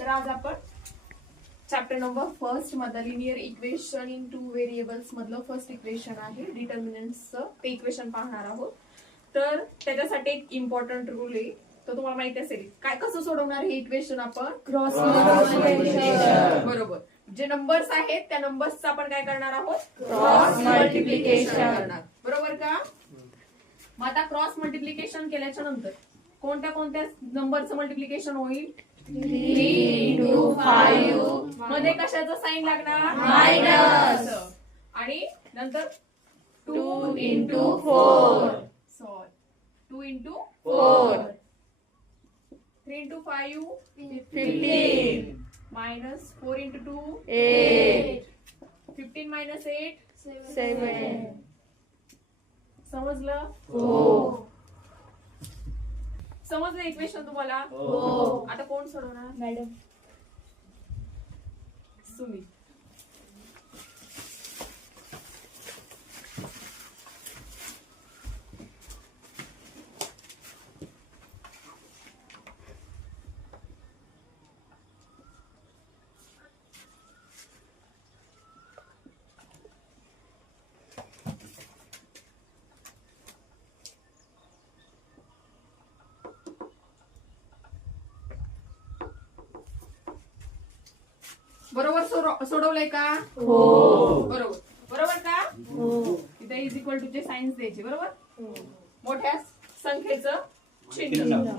तर आज आपण चॅप्टर नंबर फर्स्ट मधलं linear equation in two variables मधलं फर्स्ट इक्वेशन आहे डिटर्मिनंट्सचं ते इक्वेशन पाहणार आहोत. तर त्याच्यासाठी एक इम्पॉर्टंट रूल आहे, तो तुम्हाला माहिती असेल. काय कसं सोडवणार हे इक्वेशन आपण क्रॉस मल्टिप्लिकेशन. बरोबर, जे नंबर्स आहेत त्या नंबर्सचं आपण काय करणार आहोत क्रॉस मल्टिप्लिकेशन करणार. बरोबर का? मग आता क्रॉस मल्टिप्लिकेशन केल्याच्या नंतर कोणत्या कोणत्या नंबरचं मल्टिप्लिकेशन होईल 3 into 5 मध्ये कशाचं साइन लागणार मायनस आणि नंतर 2 into 4 2 into 4 3 into 5 15 minus 4 into 2 8 15 minus 8 7. समजलं? हो. समजलं इक्वेशन तुम्हाला? हो. आता कोण सोडवणार? मॅडम. सुमी. बरोबर सोडवलंय का? हो. बरोबर. बरोबर का? हो. इथे इज इक्वल टू चे साइन्स द्यायचे. बरोबर. मोठ्या संख्येचं चिन्ह.